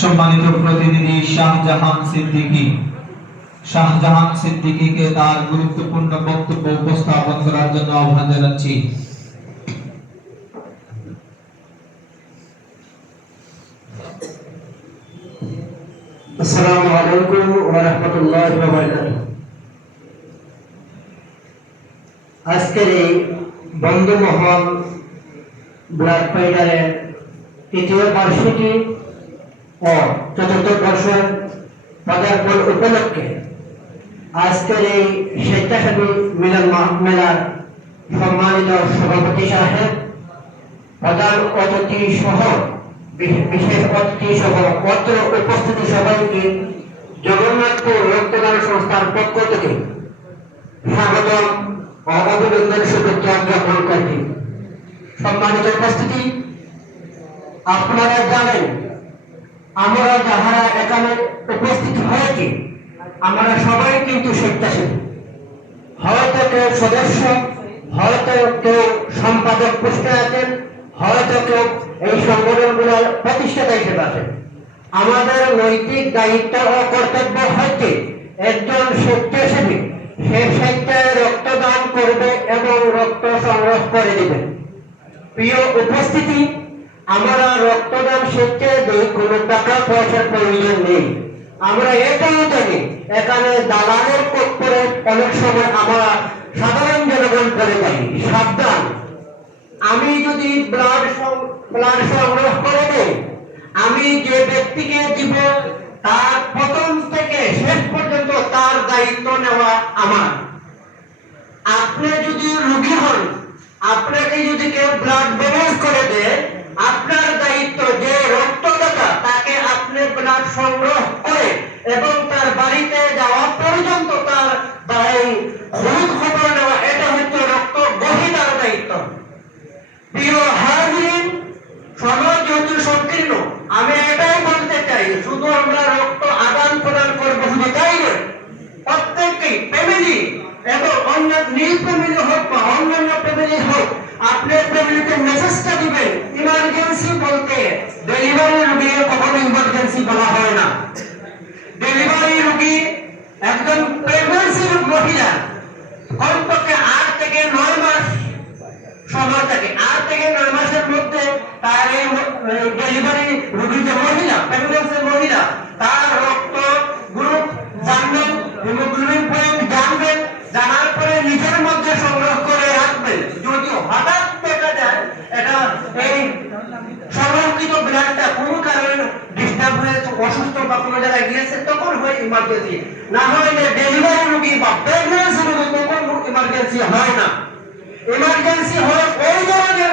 সম্মানিত প্রতিনিধি শাহজাহান সিদ্দিকী। শাহজাহান সিদ্দিকীকে তার গুরুত্বপূর্ণ বক্তব্য উপস্থাপন করার জন্য আহ্বান জানাচ্ছি। আসসালামু আলাইকুম ওয়া রাহমাতুল্লাহি ওয়া বারাকাতুহু। আজকের এই বন্ধুমহল ব্লাড ফাইটারের তৃতীয় বার্ষিকী ও চতুর্থ বর্ষের পদার্পণ উপলক্ষে আজকের এই স্বেচ্ছাসেবী মিলন মেলার সম্মানিত সভাপতি সাহেব, প্রধান অতিথি সহ বিশেষ অতিথি সহ পত্র উপস্থিতি সবাইকে জগন্নাথপুর রক্তদান সংস্থার পক্ষ থেকে স্বাগত অভিনন্দন শুভেচ্ছা জ্ঞাপন করছি। সম্মানিত উপস্থিতি, আপনারা জানেন আমরা যাহারা এখানে উপস্থিত হয়েছি, আমরা সবাই কিন্তু স্বেচ্ছাসেবী। হয়তো কেউ সদস্য, হয়তো কেউ সম্পাদক পোস্টে আছেন, হয়তো কেউ এই সংগঠনগুলোর প্রতিষ্ঠাতা হিসেবে আছেন। আমাদের নৈতিক দায়িত্ব ও কর্তব্য হচ্ছে একজন স্বেচ্ছাসেবী, সে স্বেচ্ছায় রক্তদান করবে এবং রক্ত সংগ্রহ করে দিবে। প্রিয় উপস্থিতি আমরা রক্তদান দিই কোনো টাকা পয়সার প্রয়োজন নেই। আমরা এটাও জানি, এখানে দালালের করে অনেক সময় আমরা সাধারণ জনগণ করে যাই সাবধান। আমি যদি ব্লাড ব্লাড সংগ্রহ করে দেই, আমি যে ব্যক্তিকে দিব, তার প্রথম থেকে শেষ পর্যন্ত তার দায়িত্ব নেওয়া আমার। আপনি যদি রোগী হন, আপনাকে যদি কেউ ব্লাড ডোনেট করে দেয় আপনার দায়িত্ব যে রক্তদাতা, তাকে আপনি ব্লাড সংগ্রহ করে এবং তার বাড়িতে যাওয়া পর্যন্ত তার দায় খোঁজ খবর নেওয়া, এটা হচ্ছে রক্ত গ্রহীতার দায়িত্ব। প্রিয় সমাজ যেহেতু সংকীর্ণ, আমি এটাই বলতে চাই, শুধু আমরা রক্ত আদান প্রদান করব শুধু তাই নয় ফ্যামিলি এবং অন্য নিজ ফ্যামিলি হোক বা অন্যান্য ফ্যামিলি হোক, আপনার ফ্যামিলিতে হয় না হলে ডেলিভারি রোগী বা প্রেগন্যান্সি রোগী তখন ইমার্জেন্সি হয় না। ইমার্জেন্সি হলে ওই ধরনের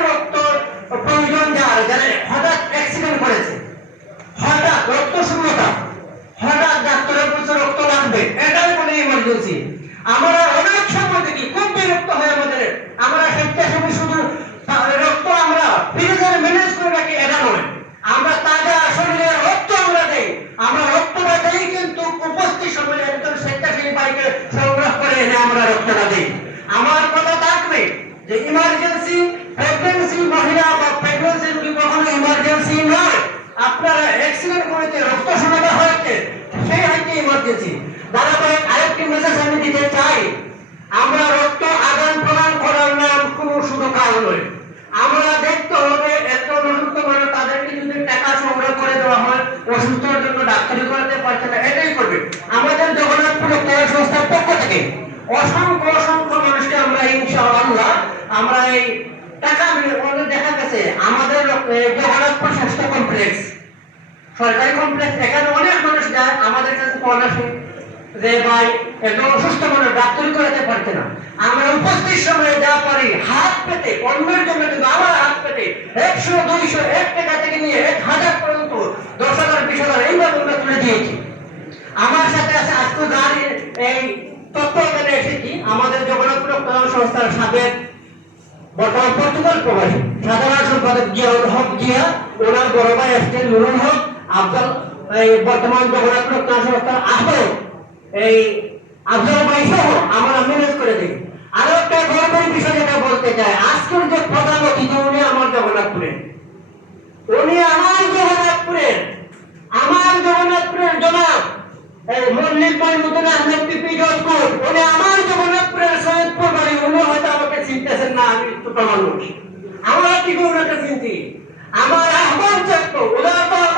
প্রয়োজন যার যারা হঠাৎ অ্যাক্সিডেন্ট করেছে হঠাৎ রক্ত শূন্যতা হঠাৎ ডাক্তারের বলছে রক্ত লাগবে এটাই বলে ইমার্জেন্সি আমরা অনেক সময় দেখি খুব বিরক্ত হয় আমাদের আমরা স্বেচ্ছাসেবী শুধু আহ, রক্ত আমরা ফ্রিজে ম্যানেজ করে রাখি এটা নয় আমরা তাজা শরীরের রক্ত আমরা দেই আমরা রক্তটা দেই কিন্তু উপস্থিত সময়ে একজন স্বেচ্ছাসেবী বাইকে সংগ্রহ করে এনে আমরা রক্তটা দিই। আমার কথা থাকবে যে ইমার্জেন্সি প্রেগনেন্সি মহিলা বা প্রেগনেন্সি রোগী কখনো ইমার্জেন্সি নয় আপনারা অ্যাক্সিডেন্ট করেছে রক্ত শোনাটা হয়েছে সেই হচ্ছে ইমার্জেন্সি ধারাবাহিক আরেকটি মেসেজ আমি দিতে চাই আমরা রক্ত আদান প্রদান করার নাম কোনো শুধু কাজ নয় আমরা দেখতে হবে একজন অসুস্থ মানুষ তাদেরকে যদি টাকা সংগ্রহ করে দেওয়া হয় অসুস্থর জন্য ডাক্তারি করাতে পারছে না এটাই করবে আমাদের জগন্নাথপুর রক্তদান সংস্থার পক্ষ থেকে অসংখ্য অসংখ্য মানুষকে আমরা ইনশাআল্লাহ আমরা এই টাকা আমাদের দেখা গেছে আমাদের এ, স্বাস্থ্য কমপ্লেক্স। সরকারি কমপ্লেক্স এখানে অনেক মানুষ যায় আমাদের কাছে আসে যে ভাই একজন অসুস্থ মানুষ ডাক্তারি করাতে পারছে না। আমরা উপস্থিত সময়ে যা পারি হাত পেতে অন্যের জন্য কিন্তু আমার হাত পেতে একশো দুইশো এক টাকা থেকে নিয়ে এক হাজার সংস্থার সাথে বর্তমান পর্তুগাল প্রবাসী। সাধারণ সম্পাদক জিয়াউল হক জিয়া, ওনার বড় ভাই আসছেন নুরুল হক, আফজাল বর্তমান জগন্নাথ রত্না সংস্থার আহ্বায়ক এই আফজাল ভাই সহ আমরা ম্যানেজ করে দিই। আরও একটা গর্বের বিষয় যেটা বলতে চাই, আজকের যে প্রধান অতিথি, উনি আমার জগন্নাথপুরের। উনি আমার জগন্নাথপুরের। আমার জগন্নাথপুরের জনাব মল্লিক মহিমুদ্দিন আহমেদ পিপি জজপুর উনি আমার সৈয়দপুরে সৈয়দপুর বাড়ি উনি হয়তো আমাকে চিনতেছেন না আমি একটু মানুষ আমার কি করে ওনাকে চিনছি আমার আহ্বান চক্র উদাহরণ